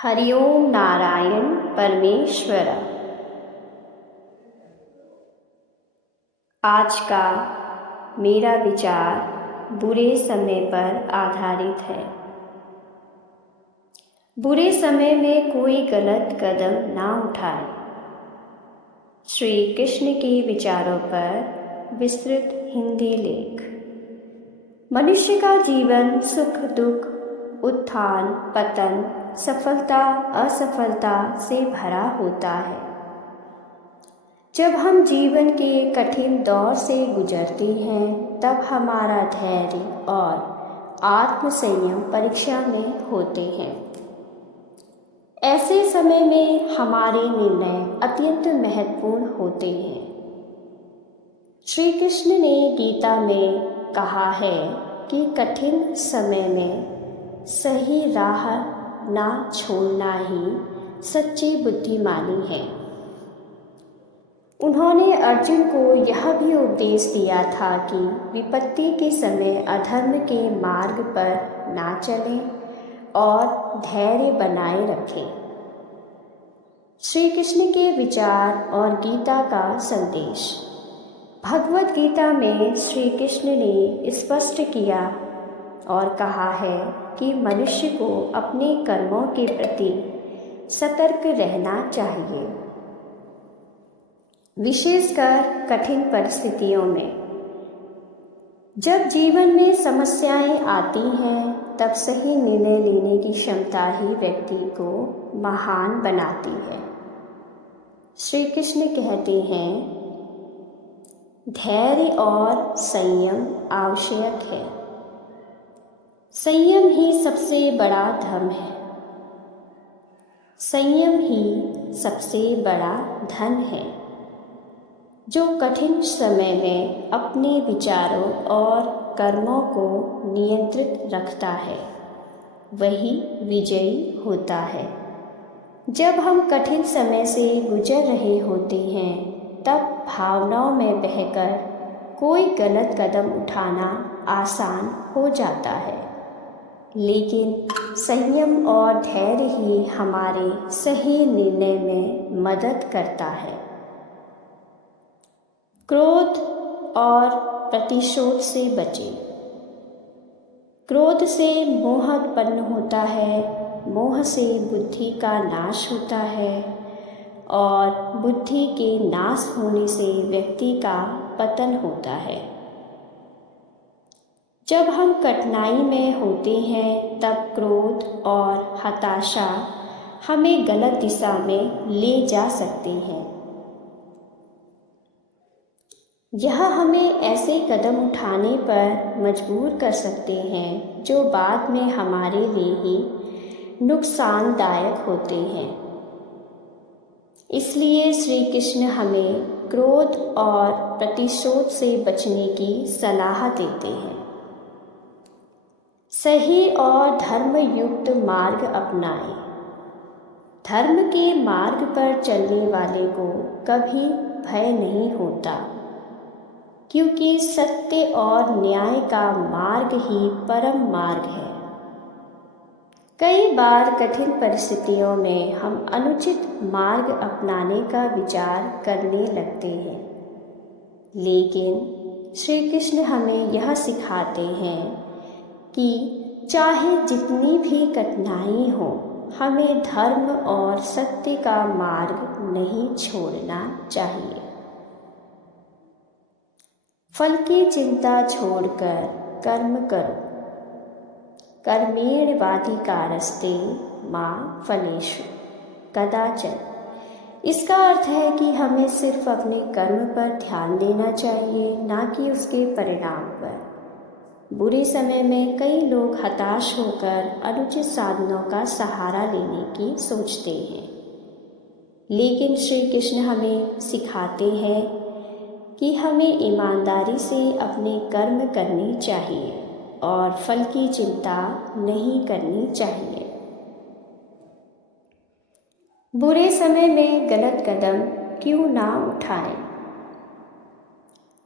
हरिओम नारायण परमेश्वर। आज का मेरा विचार बुरे समय पर आधारित है। बुरे समय में कोई गलत कदम ना उठाए। श्री कृष्ण के विचारों पर विस्तृत हिंदी लेख। मनुष्य का जीवन सुख दुख, उत्थान पतन, सफलता असफलता से भरा होता है। जब हम जीवन के कठिन दौर से गुजरते हैं तब हमारा धैर्य और आत्मसंयम परीक्षा में होते हैं। ऐसे समय में हमारे निर्णय अत्यंत महत्वपूर्ण होते हैं। श्री कृष्ण ने गीता में कहा है कि कठिन समय में सही राह ना छोड़ना ही सच्ची बुद्धिमानी है। उन्होंने अर्जुन को यह भी उपदेश दिया था कि विपत्ति के समय अधर्म के मार्ग पर ना चलें और धैर्य बनाए रखें। श्री कृष्ण के विचार और गीता का संदेश। भगवद गीता में श्री कृष्ण ने स्पष्ट किया और कहा है कि मनुष्य को अपने कर्मों के प्रति सतर्क रहना चाहिए, विशेषकर कठिन परिस्थितियों में। जब जीवन में समस्याएं आती हैं तब सही निर्णय लेने की क्षमता ही व्यक्ति को महान बनाती है। श्री कृष्ण कहते हैं, धैर्य और संयम आवश्यक है। संयम ही सबसे बड़ा धर्म है। संयम ही सबसे बड़ा धन है। जो कठिन समय में अपने विचारों और कर्मों को नियंत्रित रखता है वही विजयी होता है। जब हम कठिन समय से गुजर रहे होते हैं तब भावनाओं में बहकर कोई गलत कदम उठाना आसान हो जाता है, लेकिन संयम और धैर्य ही हमारे सही निर्णय में मदद करता है। क्रोध और प्रतिशोध से बचें। क्रोध से मोह उत्पन्न होता है, मोह से बुद्धि का नाश होता है और बुद्धि के नाश होने से व्यक्ति का पतन होता है। जब हम कठिनाई में होते हैं तब क्रोध और हताशा हमें गलत दिशा में ले जा सकते हैं। यह हमें ऐसे कदम उठाने पर मजबूर कर सकते हैं जो बाद में हमारे लिए ही नुकसानदायक होते हैं। इसलिए श्री कृष्ण हमें क्रोध और प्रतिशोध से बचने की सलाह देते हैं। सही और धर्मयुक्त मार्ग अपनाएं। धर्म के मार्ग पर चलने वाले को कभी भय नहीं होता, क्योंकि सत्य और न्याय का मार्ग ही परम मार्ग है। कई बार कठिन परिस्थितियों में हम अनुचित मार्ग अपनाने का विचार करने लगते हैं, लेकिन श्री कृष्ण हमें यह सिखाते हैं कि चाहे जितनी भी कठिनाई हो, हमें धर्म और सत्य का मार्ग नहीं छोड़ना चाहिए। फल की चिंता छोड़कर कर्म करो। कर्मेणवाधिकारस्ते मा फलेषु कदाचन। इसका अर्थ है कि हमें सिर्फ अपने कर्म पर ध्यान देना चाहिए, ना कि उसके परिणाम पर। बुरे समय में कई लोग हताश होकर अनुचित साधनों का सहारा लेने की सोचते हैं, लेकिन श्री कृष्ण हमें सिखाते हैं कि हमें ईमानदारी से अपने कर्म करने चाहिए और फल की चिंता नहीं करनी चाहिए। बुरे समय में गलत कदम क्यों ना उठाएं?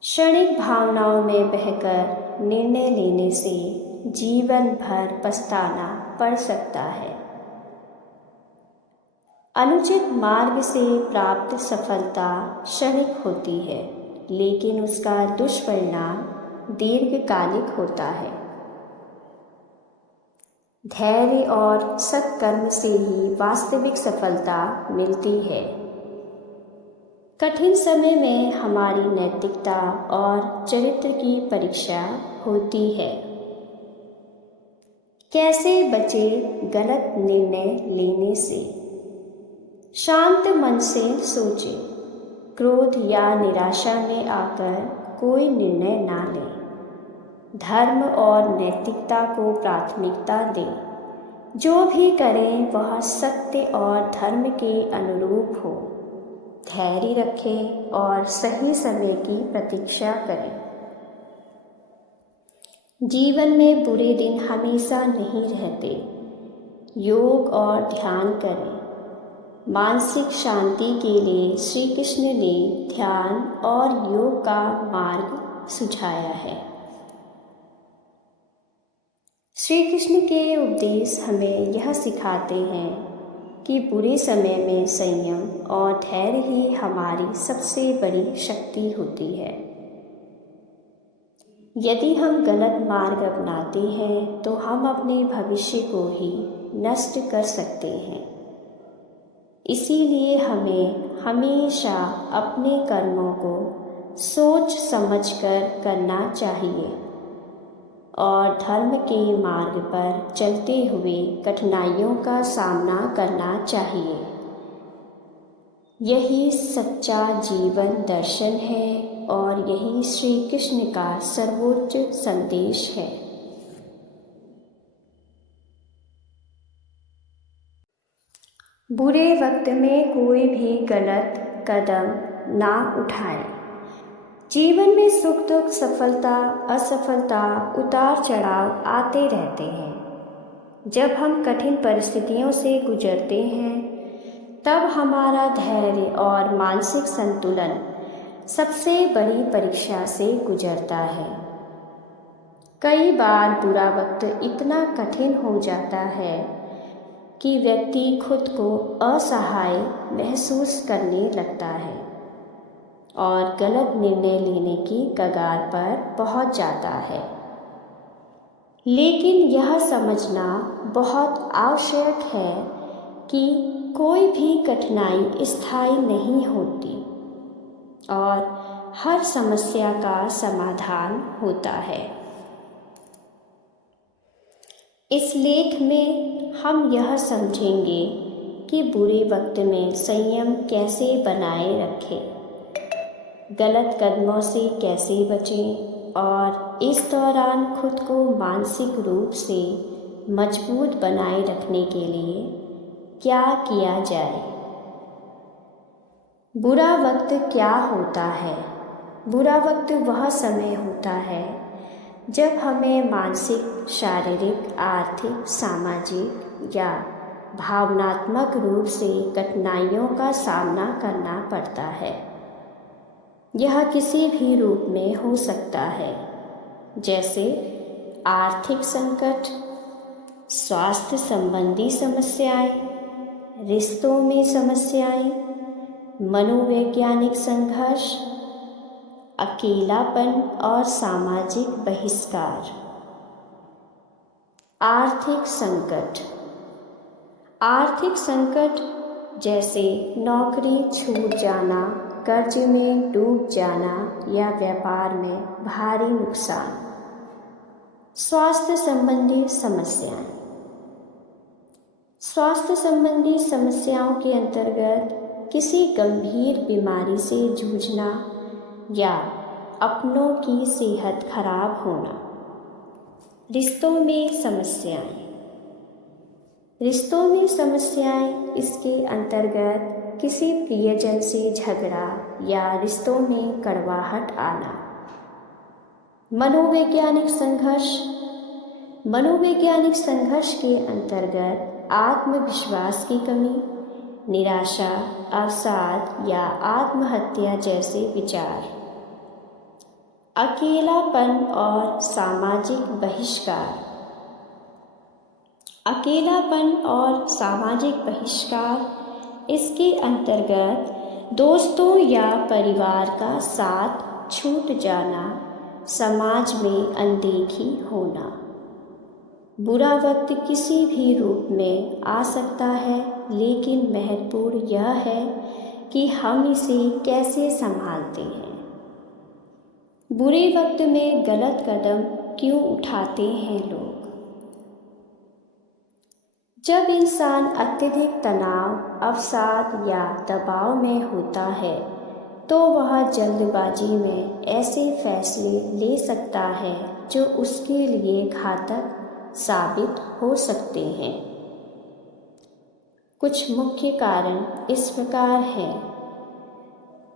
क्षणिक भावनाओं में बहकर निर्णय लेने से जीवन भर पछताना पड़ सकता है। अनुचित मार्ग से प्राप्त सफलता क्षणिक होती है, लेकिन उसका दुष्परिणाम दीर्घकालिक होता है। धैर्य और सत्कर्म से ही वास्तविक सफलता मिलती है। कठिन समय में हमारी नैतिकता और चरित्र की परीक्षा होती है। कैसे बचे गलत निर्णय लेने से? शांत मन से सोचे, क्रोध या निराशा में आकर कोई निर्णय ना लें। धर्म और नैतिकता को प्राथमिकता दें। जो भी करें वह सत्य और धर्म के अनुरूप हो। धैर्य रखें और सही समय की प्रतीक्षा करें। जीवन में बुरे दिन हमेशा नहीं रहते। योग और ध्यान करें। मानसिक शांति के लिए श्री कृष्ण ने ध्यान और योग का मार्ग सुझाया है। श्री कृष्ण के उपदेश हमें यह सिखाते हैं कि बुरे समय में संयम और धैर्य ही हमारी सबसे बड़ी शक्ति होती है। यदि हम गलत मार्ग अपनाते हैं तो हम अपने भविष्य को ही नष्ट कर सकते हैं। इसीलिए हमें हमेशा अपने कर्मों को सोच समझकर करना चाहिए और धर्म के मार्ग पर चलते हुए कठिनाइयों का सामना करना चाहिए। यही सच्चा जीवन दर्शन है और यही श्री कृष्ण का सर्वोच्च संदेश है। बुरे वक्त में कोई भी गलत कदम ना उठाए। जीवन में सुख दुख, सफलता असफलता, उतार चढ़ाव आते रहते हैं। जब हम कठिन परिस्थितियों से गुजरते हैं तब हमारा धैर्य और मानसिक संतुलन सबसे बड़ी परीक्षा से गुजरता है। कई बार बुरा वक्त इतना कठिन हो जाता है कि व्यक्ति खुद को असहाय महसूस करने लगता है और गलत निर्णय लेने की कगार पर पहुंच जाता है। लेकिन यह समझना बहुत आवश्यक है कि कोई भी कठिनाई स्थायी नहीं होती और हर समस्या का समाधान होता है। इस लेख में हम यह समझेंगे कि बुरे वक्त में संयम कैसे बनाए रखें, गलत कदमों से कैसे बचें और इस दौरान खुद को मानसिक रूप से मजबूत बनाए रखने के लिए क्या किया जाए। बुरा वक्त क्या होता है? बुरा वक्त वह समय होता है जब हमें मानसिक, शारीरिक, आर्थिक, सामाजिक या भावनात्मक रूप से कठिनाइयों का सामना करना पड़ता है। यह किसी भी रूप में हो सकता है, जैसे आर्थिक संकट, स्वास्थ्य संबंधी समस्याएं, रिश्तों में समस्याएं, मनोवैज्ञानिक संघर्ष, अकेलापन और सामाजिक बहिष्कार। आर्थिक संकट। आर्थिक संकट जैसे नौकरी छूट जाना, कर्ज में डूब जाना या व्यापार में भारी नुकसान। स्वास्थ्य संबंधी समस्याएं। स्वास्थ्य संबंधी समस्याओं के अंतर्गत किसी गंभीर बीमारी से जूझना या अपनों की सेहत खराब होना। रिश्तों में समस्याएं। रिश्तों में समस्याएं इसके अंतर्गत किसी प्रियजन से झगड़ा या रिश्तों में कड़वाहट आना। मनोवैज्ञानिक संघर्ष। मनोवैज्ञानिक संघर्ष के अंतर्गत आत्मविश्वास की कमी, निराशा, अवसाद या आत्महत्या जैसे विचार। अकेलापन और सामाजिक बहिष्कार। अकेलापन और सामाजिक बहिष्कार इसके अंतर्गत दोस्तों या परिवार का साथ छूट जाना, समाज में अनदेखी होना। बुरा वक्त किसी भी रूप में आ सकता है, लेकिन महत्वपूर्ण यह है कि हम इसे कैसे संभालते हैं। बुरे वक्त में गलत कदम क्यों उठाते हैं लोग? जब इंसान अत्यधिक तनाव, अवसाद या दबाव में होता है तो वह जल्दबाजी में ऐसे फैसले ले सकता है जो उसके लिए घातक साबित हो सकते हैं। कुछ मुख्य कारण इस प्रकार हैं: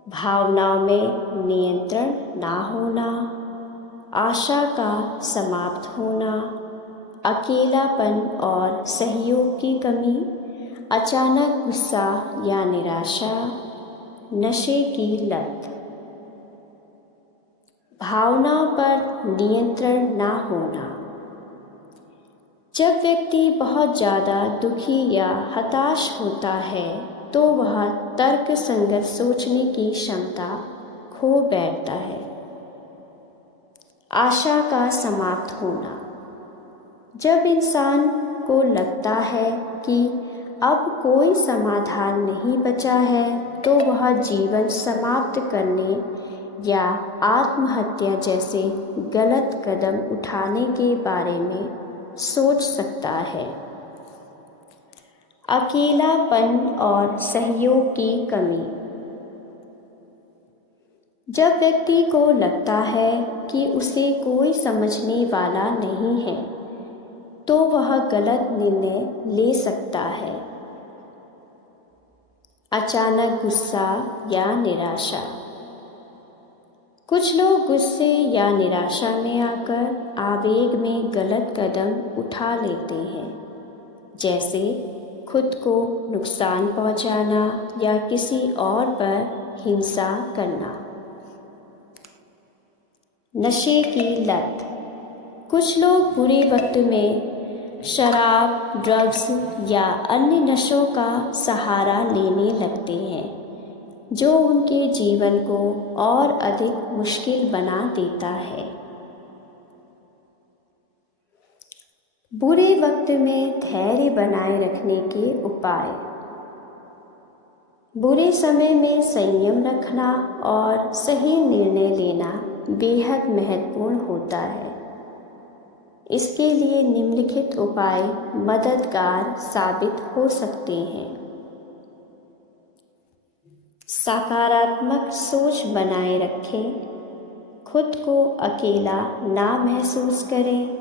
भावनाओं में नियंत्रण ना होना, आशा का समाप्त होना, अकेलापन और सहयोग की कमी, अचानक गुस्सा या निराशा, नशे की लत। भावनाओं पर नियंत्रण ना होना: जब व्यक्ति बहुत ज़्यादा दुखी या हताश होता है तो वह तर्क संगत सोचने की क्षमता खो बैठता है। आशा का समाप्त होना: जब इंसान को लगता है कि अब कोई समाधान नहीं बचा है तो वह जीवन समाप्त करने या आत्महत्या जैसे गलत कदम उठाने के बारे में सोच सकता है। अकेलापन और सहयोग की कमी: जब व्यक्ति को लगता है कि उसे कोई समझने वाला नहीं है तो वह गलत निर्णय ले सकता है। अचानक गुस्सा या निराशा: कुछ लोग गुस्से या निराशा में आकर आवेग में गलत कदम उठा लेते हैं, जैसे खुद को नुकसान पहुंचाना या किसी और पर हिंसा करना। नशे की लत: कुछ लोग बुरे वक्त में शराब, ड्रग्स या अन्य नशों का सहारा लेने लगते हैं, जो उनके जीवन को और अधिक मुश्किल बना देता है। बुरे वक्त में धैर्य बनाए रखने के उपाय: बुरे समय में संयम रखना और सही निर्णय लेना बेहद महत्वपूर्ण होता है। इसके लिए निम्नलिखित उपाय मददगार साबित हो सकते हैं। सकारात्मक सोच बनाए रखें, खुद को अकेला ना महसूस करें,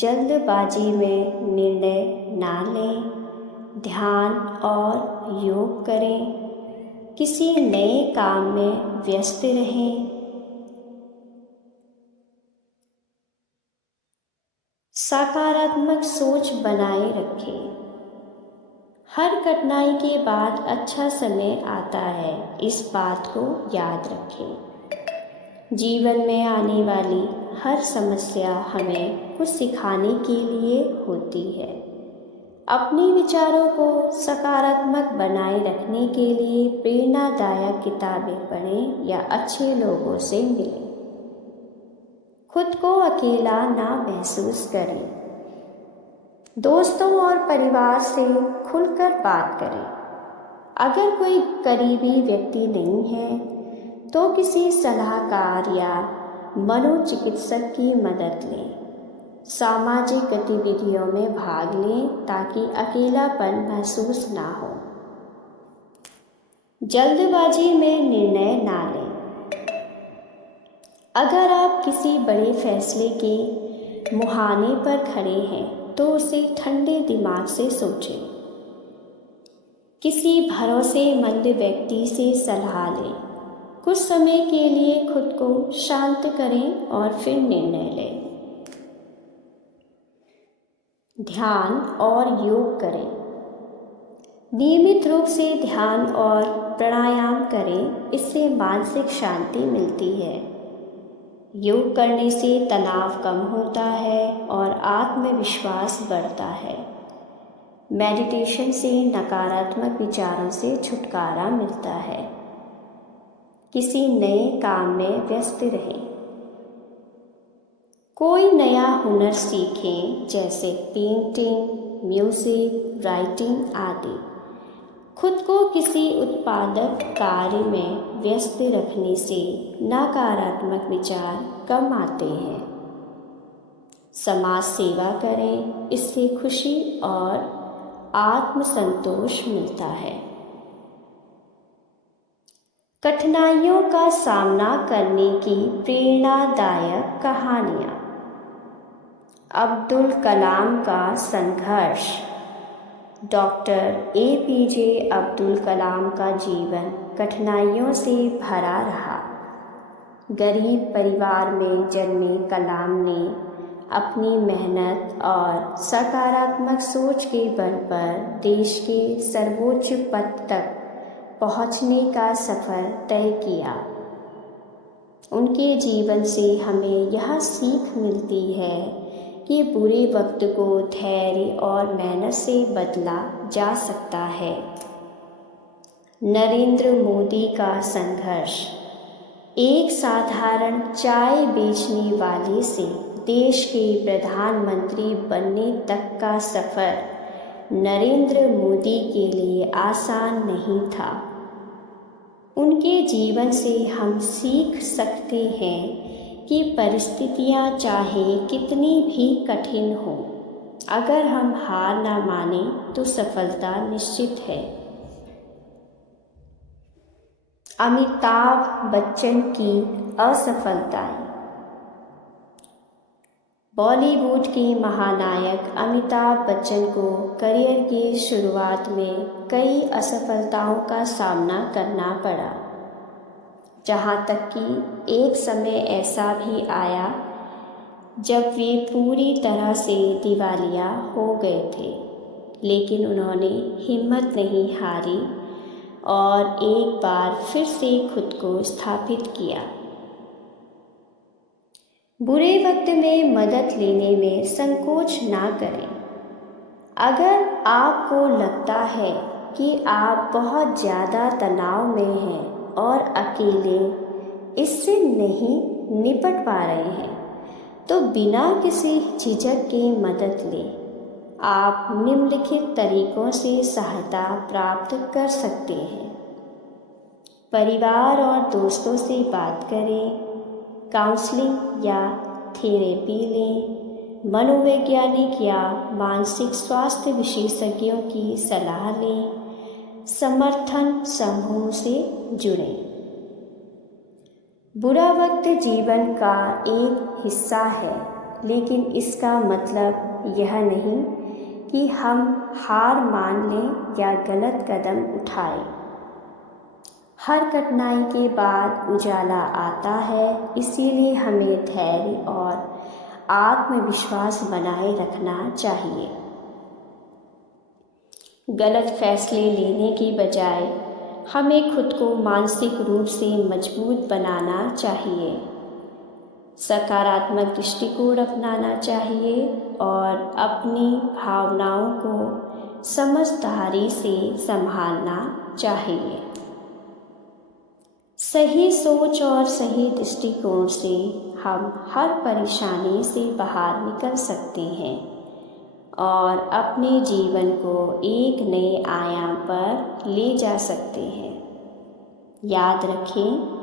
जल्दबाजी में निर्णय ना लें, ध्यान और योग करें, किसी नए काम में व्यस्त रहें। सकारात्मक सोच बनाए रखें। हर कठिनाई के बाद अच्छा समय आता है, इस बात को याद रखें। जीवन में आने वाली हर समस्या हमें कुछ सिखाने के लिए होती है। अपने विचारों को सकारात्मक बनाए रखने के लिए प्रेरणादायक किताबें पढ़ें या अच्छे लोगों से मिलें। खुद को अकेला ना महसूस करें। दोस्तों और परिवार से खुलकर बात करें। अगर कोई करीबी व्यक्ति नहीं है तो किसी सलाहकार या मनोचिकित्सक की मदद लें। सामाजिक गतिविधियों में भाग लें ताकि अकेलापन महसूस ना हो। जल्दबाजी में निर्णय ना लें। अगर आप किसी बड़े फैसले के मुहाने पर खड़े हैं तो उसे ठंडे दिमाग से सोचें। किसी भरोसेमंद व्यक्ति से सलाह लें। कुछ समय के लिए खुद को शांत करें और फिर निर्णय लें। ध्यान और योग करें। नियमित रूप से ध्यान और प्राणायाम करें, इससे मानसिक शांति मिलती है। योग करने से तनाव कम होता है और आत्मविश्वास बढ़ता है। मेडिटेशन से नकारात्मक विचारों से छुटकारा मिलता है। किसी नए काम में व्यस्त रहें। कोई नया हुनर सीखें, जैसे पेंटिंग, म्यूज़िक, राइटिंग आदि। खुद को किसी उत्पादक कार्य में व्यस्त रखने से नकारात्मक विचार कम आते हैं। समाज सेवा करें, इससे खुशी और आत्मसंतोष मिलता है। कठिनाइयों का सामना करने की प्रेरणादायक कहानियाँ। अब्दुल कलाम का संघर्ष। डॉक्टर APJ अब्दुल कलाम का जीवन कठिनाइयों से भरा रहा। गरीब परिवार में जन्मे कलाम ने अपनी मेहनत और सकारात्मक सोच के बल पर देश के सर्वोच्च पद तक पहुंचने का सफ़र तय किया। उनके जीवन से हमें यह सीख मिलती है कि बुरे वक्त को धैर्य और मेहनत से बदला जा सकता है। नरेंद्र मोदी का संघर्ष। एक साधारण चाय बेचने वाले से देश के प्रधानमंत्री बनने तक का सफ़र नरेंद्र मोदी के लिए आसान नहीं था। उनके जीवन से हम सीख सकते हैं कि परिस्थितियाँ चाहे कितनी भी कठिन हो, अगर हम हार ना मानें तो सफलता निश्चित है। अमिताभ बच्चन की असफलताएं। बॉलीवुड के महानायक अमिताभ बच्चन को करियर की शुरुआत में कई असफलताओं का सामना करना पड़ा। जहाँ तक कि एक समय ऐसा भी आया जब वे पूरी तरह से दिवालिया हो गए थे, लेकिन उन्होंने हिम्मत नहीं हारी और एक बार फिर से खुद को स्थापित किया। बुरे वक्त में मदद लेने में संकोच ना करें। अगर आपको लगता है कि आप बहुत ज़्यादा तनाव में हैं और अकेले इससे नहीं निपट पा रहे हैं, तो बिना किसी झिझक के मदद लें। आप निम्नलिखित तरीकों से सहायता प्राप्त कर सकते हैं। परिवार और दोस्तों से बात करें, काउंसलिंग या थेरेपी लें, मनोवैज्ञानिक या मानसिक स्वास्थ्य विशेषज्ञों की सलाह लें, समर्थन समूह से जुड़ें। बुरा वक्त जीवन का एक हिस्सा है, लेकिन इसका मतलब यह नहीं कि हम हार मान लें या गलत कदम उठाएं। हर कठिनाई के बाद उजाला आता है, इसीलिए हमें धैर्य और आत्मविश्वास बनाए रखना चाहिए। गलत फैसले लेने की बजाय हमें खुद को मानसिक रूप से मजबूत बनाना चाहिए। सकारात्मक दृष्टिकोण अपनाना चाहिए और अपनी भावनाओं को समझदारी से संभालना चाहिए। सही सोच और सही दृष्टिकोण से हम हर परेशानी से बाहर निकल सकते हैं और अपने जीवन को एक नए आयाम पर ले जा सकते हैं। याद रखें,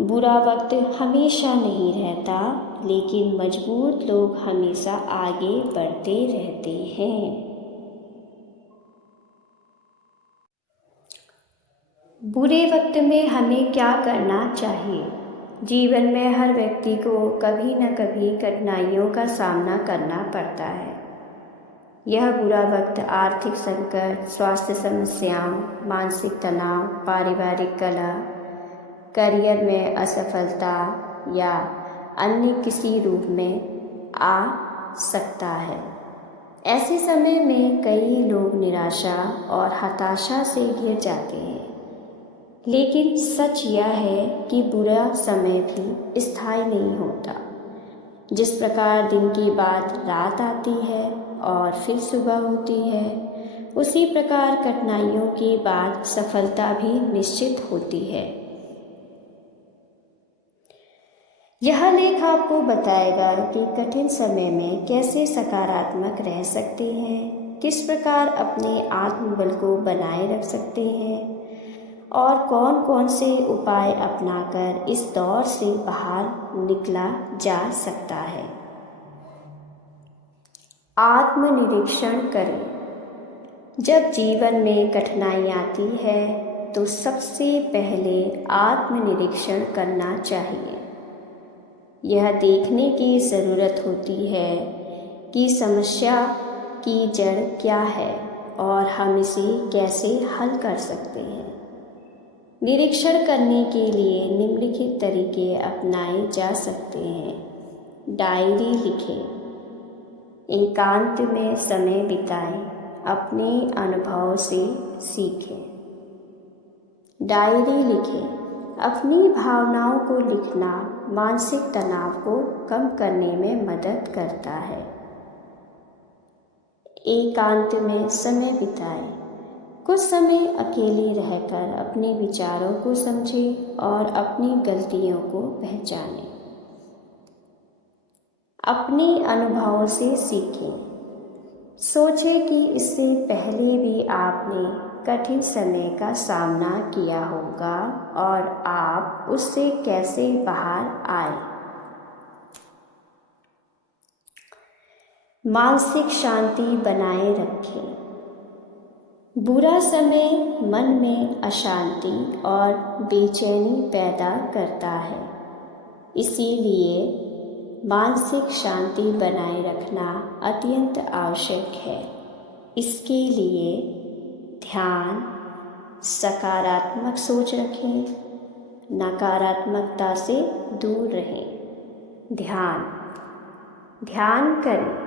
बुरा वक्त हमेशा नहीं रहता, लेकिन मजबूत लोग हमेशा आगे बढ़ते रहते हैं। बुरे वक्त में हमें क्या करना चाहिए? जीवन में हर व्यक्ति को कभी न कभी कठिनाइयों का सामना करना पड़ता है। यह बुरा वक्त आर्थिक संकट, स्वास्थ्य समस्याओं, मानसिक तनाव, पारिवारिक कलह, करियर में असफलता या अन्य किसी रूप में आ सकता है। ऐसे समय में कई लोग निराशा और हताशा से घिर जाते हैं, लेकिन सच यह है कि बुरा समय भी स्थायी नहीं होता। जिस प्रकार दिन के बाद रात आती है और फिर सुबह होती है, उसी प्रकार कठिनाइयों के बाद सफलता भी निश्चित होती है। यह लेख आपको बताएगा कि कठिन समय में कैसे सकारात्मक रह सकते हैं, किस प्रकार अपने आत्मबल को बनाए रख सकते हैं और कौन कौन से उपाय अपनाकर इस दौर से बाहर निकला जा सकता है। आत्मनिरीक्षण करें। जब जीवन में कठिनाई आती है तो सबसे पहले आत्मनिरीक्षण करना चाहिए। यह देखने की ज़रूरत होती है कि समस्या की जड़ क्या है और हम इसे कैसे हल कर सकते हैं। निरीक्षण करने के लिए निम्नलिखित तरीके अपनाए जा सकते हैं। डायरी लिखें, एकांत में समय बिताएं, अपने अनुभव से सीखें। डायरी लिखें। अपनी भावनाओं को लिखना मानसिक तनाव को कम करने में मदद करता है। एकांत में समय बिताएं। कुछ समय अकेले रहकर अपने विचारों को समझें और अपनी गलतियों को पहचानें। अपने अनुभवों से सीखें। सोचें कि इससे पहले भी आपने कठिन समय का सामना किया होगा और आप उससे कैसे बाहर आए। मानसिक शांति बनाए रखें। बुरा समय मन में अशांति और बेचैनी पैदा करता है, इसीलिए मानसिक शांति बनाए रखना अत्यंत आवश्यक है। इसके लिए ध्यान, सकारात्मक सोच रखें, नकारात्मकता से दूर रहें। ध्यान करें।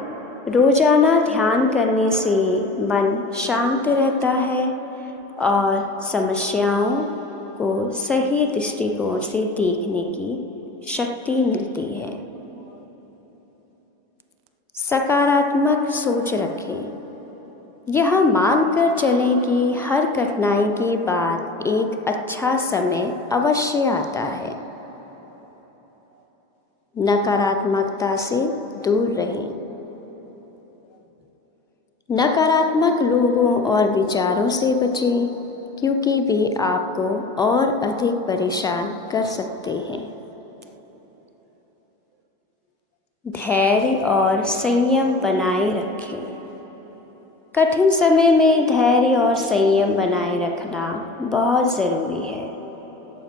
रोजाना ध्यान करने से मन शांत रहता है और समस्याओं को सही दृष्टिकोण से देखने की शक्ति मिलती है। सकारात्मक सोच रखें। यह मानकर चलें कि हर कठिनाई के बाद एक अच्छा समय अवश्य आता है। नकारात्मकता से दूर रहें। नकारात्मक लोगों और विचारों से बचें क्योंकि वे आपको और अधिक परेशान कर सकते हैं। धैर्य और संयम बनाए रखें। कठिन समय में धैर्य और संयम बनाए रखना बहुत ज़रूरी है।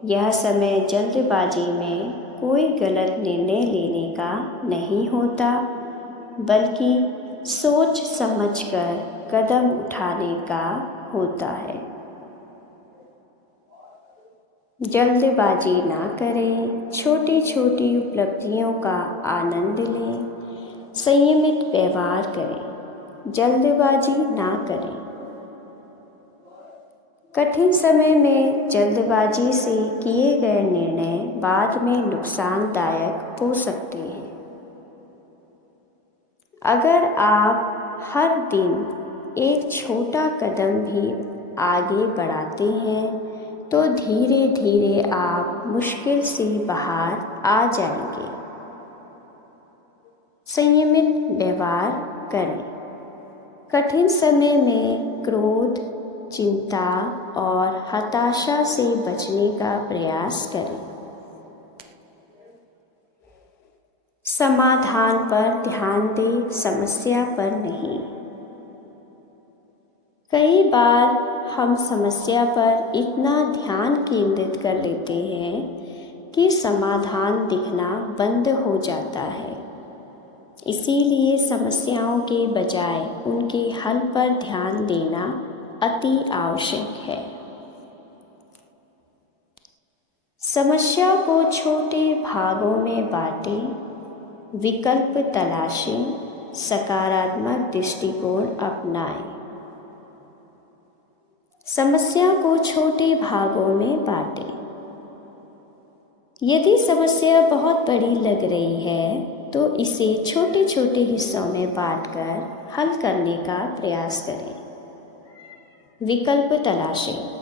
यह समय जल्दबाजी में कोई गलत निर्णय लेने का नहीं होता, बल्कि सोच समझकर कदम उठाने का होता है। जल्दबाजी ना करें, छोटी छोटी उपलब्धियों का आनंद लें, संयमित व्यवहार करें, जल्दबाजी ना करें। कठिन समय में जल्दबाजी से किए गए निर्णय बाद में नुकसानदायक हो सकते हैं। अगर आप हर दिन एक छोटा कदम भी आगे बढ़ाते हैं तो धीरे धीरे आप मुश्किल से बाहर आ जाएंगे। संयमित व्यवहार करें। कठिन समय में क्रोध, चिंता और हताशा से बचने का प्रयास करें। समाधान पर ध्यान दें, समस्या पर नहीं। कई बार हम समस्या पर इतना ध्यान केंद्रित कर लेते हैं कि समाधान दिखना बंद हो जाता है। इसीलिए समस्याओं के बजाय उनके हल पर ध्यान देना अति आवश्यक है। समस्या को छोटे भागों में बांटें, विकल्प तलाशें, सकारात्मक दृष्टिकोण अपनाएं। समस्या को छोटे भागों में बांटें। यदि समस्या बहुत बड़ी लग रही है तो इसे छोटे छोटे हिस्सों में बांटकर हल करने का प्रयास करें। विकल्प तलाशें।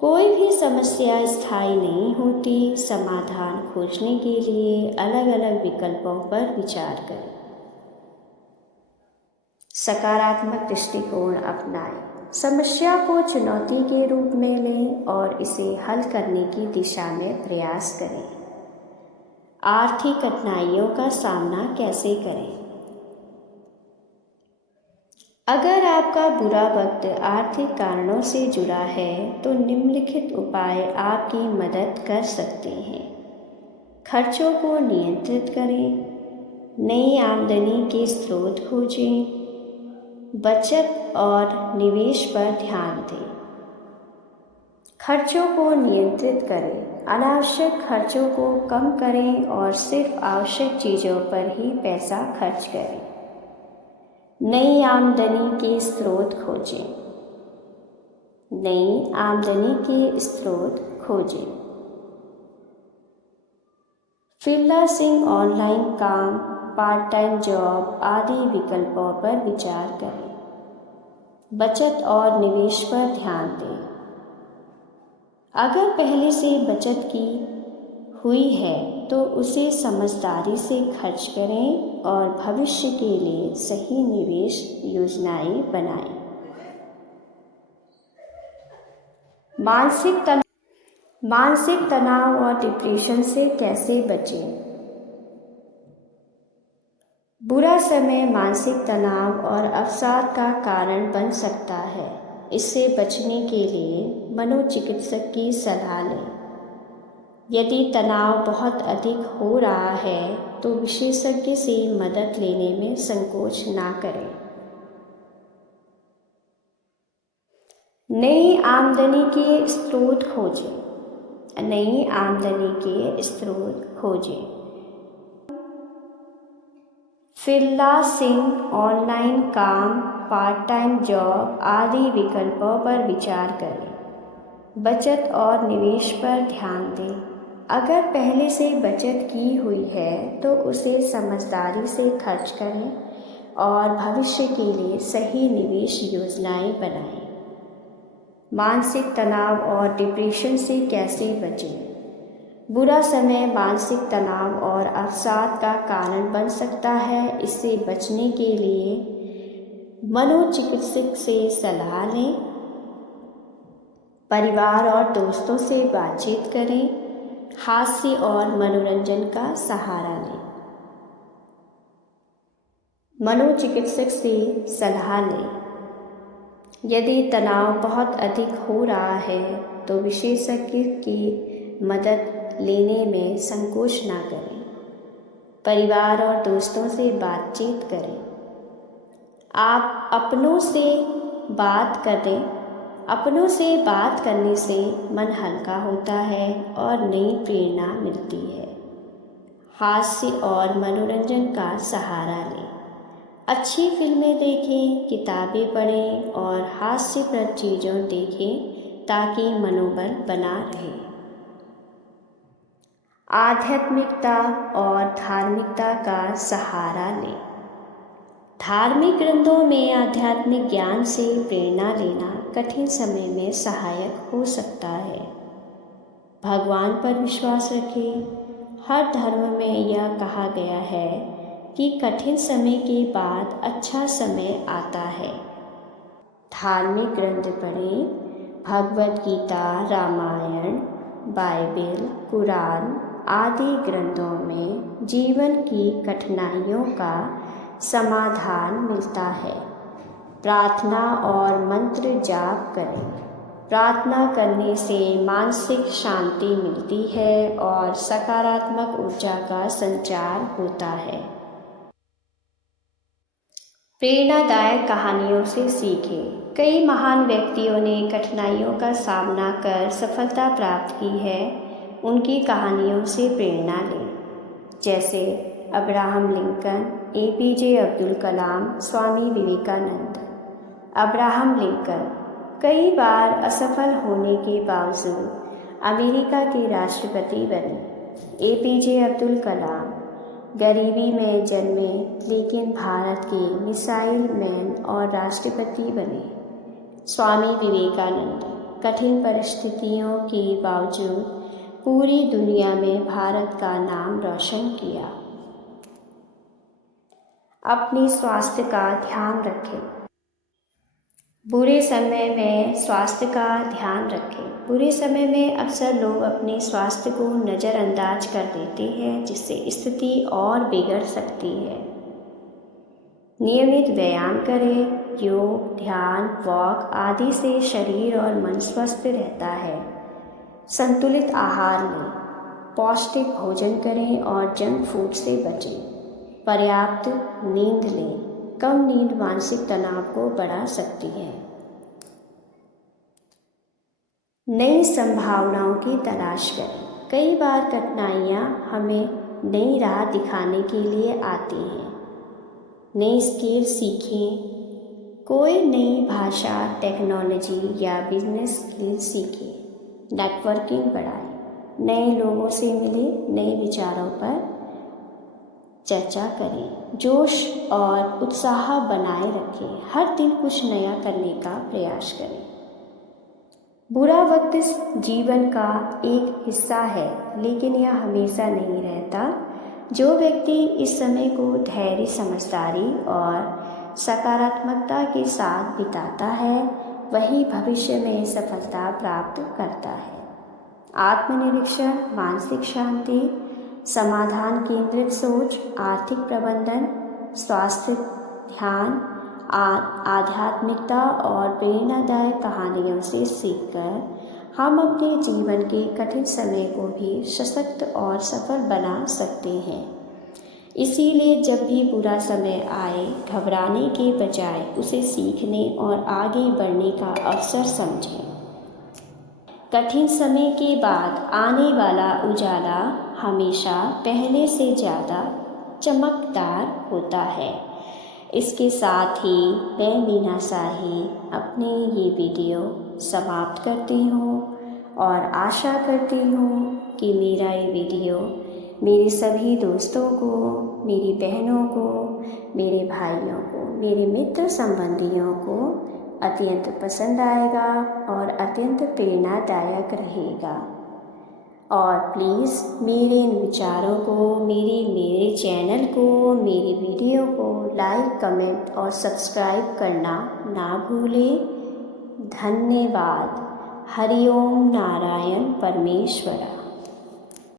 कोई भी समस्या स्थायी नहीं होती। समाधान खोजने के लिए अलग अलग विकल्पों पर विचार करें। सकारात्मक दृष्टिकोण अपनाएं। समस्या को चुनौती के रूप में लें और इसे हल करने की दिशा में प्रयास करें। आर्थिक कठिनाइयों का सामना कैसे करें? अगर आपका बुरा वक्त आर्थिक कारणों से जुड़ा है तो निम्नलिखित उपाय आपकी मदद कर सकते हैं। खर्चों को नियंत्रित करें। नई आमदनी के स्रोत खोजें। बचत और निवेश पर ध्यान दें। खर्चों को नियंत्रित करें। अनावश्यक खर्चों को कम करें और सिर्फ आवश्यक चीज़ों पर ही पैसा खर्च करें। नई आमदनी के स्रोत खोजें। नई आमदनी के स्रोत खोजें। फ्रीलांसिंग, ऑनलाइन काम, पार्ट टाइम जॉब आदि विकल्पों पर विचार करें। बचत और निवेश पर ध्यान दें। अगर पहले से बचत की हुई है तो उसे समझदारी से खर्च करें और भविष्य के लिए सही निवेश योजनाएं बनाएं। मानसिक तनाव और डिप्रेशन से कैसे बचें? बुरा समय मानसिक तनाव और अवसाद का कारण बन सकता है। इससे बचने के लिए मनोचिकित्सक की सलाह लें। यदि तनाव बहुत अधिक हो रहा है तो विशेषज्ञ से मदद लेने में संकोच ना करें। नई आमदनी के स्रोत खोजें। नई आमदनी के स्रोत खोजें। फ्रीलांसिंग, ऑनलाइन काम, पार्ट टाइम जॉब आदि विकल्पों पर विचार करें। बचत और निवेश पर ध्यान दें। अगर पहले से बचत की हुई है तो उसे समझदारी से खर्च करें और भविष्य के लिए सही निवेश योजनाएं बनाएं। मानसिक तनाव और डिप्रेशन से कैसे बचें? बुरा समय मानसिक तनाव और अवसाद का कारण बन सकता है। इससे बचने के लिए मनोचिकित्सक से सलाह लें। परिवार और दोस्तों से बातचीत करें। हास्य और मनोरंजन का सहारा लें। मनोचिकित्सक से सलाह लें। यदि तनाव बहुत अधिक हो रहा है तो विशेषज्ञ की मदद लेने में संकोच ना करें। परिवार और दोस्तों से बातचीत करें। आप अपनों से बात करने से मन हल्का होता है और नई प्रेरणा मिलती है। हास्य और मनोरंजन का सहारा लें। अच्छी फिल्में देखें, किताबें पढ़ें और हास्यप्रद चीज़ों देखें ताकि मनोबल बना रहे। आध्यात्मिकता और धार्मिकता का सहारा लें। धार्मिक ग्रंथों में आध्यात्मिक ज्ञान से प्रेरणा लेना कठिन समय में सहायक हो सकता है। भगवान पर विश्वास रखें। हर धर्म में यह कहा गया है कि कठिन समय के बाद अच्छा समय आता है। धार्मिक ग्रंथ पढ़ें। भगवद गीता, रामायण, बाइबल, कुरान आदि ग्रंथों में जीवन की कठिनाइयों का समाधान मिलता है। प्रार्थना और मंत्र जाप करें। प्रार्थना करने से मानसिक शांति मिलती है और सकारात्मक ऊर्जा का संचार होता है। प्रेरणादायक कहानियों से सीखें। कई महान व्यक्तियों ने कठिनाइयों का सामना कर सफलता प्राप्त की है। उनकी कहानियों से प्रेरणा लें। जैसे Abraham Lincoln, APJ Abdul Kalam, Swami Vivekananda. Abraham Lincoln कई बार असफल होने के बावजूद अमेरिका के राष्ट्रपति बने। APJ अब्दुल कलाम गरीबी में जन्मे लेकिन भारत के मिसाइल मैन और राष्ट्रपति बने। स्वामी विवेकानंद। कठिन परिस्थितियों के बावजूद पूरी दुनिया में भारत का नाम रोशन किया। अपने स्वास्थ्य का ध्यान रखें। बुरे समय में स्वास्थ्य का ध्यान रखें। बुरे समय में अक्सर लोग अपने स्वास्थ्य को नज़रअंदाज कर देते हैं, जिससे स्थिति और बिगड़ सकती है। नियमित व्यायाम करें। योग, ध्यान, वॉक आदि से शरीर और मन स्वस्थ रहता है। संतुलित आहार लें, पौष्टिक भोजन करें और जंक फूड से बचें। पर्याप्त नींद लें। कम नींद मानसिक तनाव को बढ़ा सकती है। नई संभावनाओं की तलाश करें। कई बार कठिनाइयाँ हमें नई राह दिखाने के लिए आती हैं। नई स्किल सीखें। कोई नई भाषा, टेक्नोलॉजी या बिजनेस स्किल सीखें। नेटवर्किंग बढ़ाएं। नए लोगों से मिलें। नए विचारों पर चर्चा करें। जोश और उत्साह बनाए रखें। हर दिन कुछ नया करने का प्रयास करें। बुरा वक्त जीवन का एक हिस्सा है, लेकिन यह हमेशा नहीं रहता। जो व्यक्ति इस समय को धैर्य, समझदारी और सकारात्मकता के साथ बिताता है, वही भविष्य में सफलता प्राप्त करता है। आत्मनिरीक्षण, मानसिक शांति, समाधान केंद्रित सोच, आर्थिक प्रबंधन, स्वास्थ्य ध्यान, आध्यात्मिकता और प्रेरणादायक कहानियों से सीखकर हम अपने जीवन के कठिन समय को भी सशक्त और सफल बना सकते हैं। इसीलिए जब भी बुरा समय आए, घबराने के बजाय उसे सीखने और आगे बढ़ने का अवसर समझें। कठिन समय के बाद आने वाला उजाला हमेशा पहले से ज़्यादा चमकदार होता है। इसके साथ ही मैं मीना शाही अपनी ये वीडियो समाप्त करती हूँ और आशा करती हूँ कि मेरा ये वीडियो मेरे सभी दोस्तों को, मेरी बहनों को, मेरे भाइयों को, मेरे मित्र संबंधियों को अत्यंत पसंद आएगा और अत्यंत प्रेरणादायक रहेगा। और प्लीज़ मेरे इन विचारों को, मेरे चैनल को, मेरी वीडियो को लाइक, कमेंट और सब्सक्राइब करना ना भूलें। धन्यवाद। हरि ओम नारायण परमेश्वरा।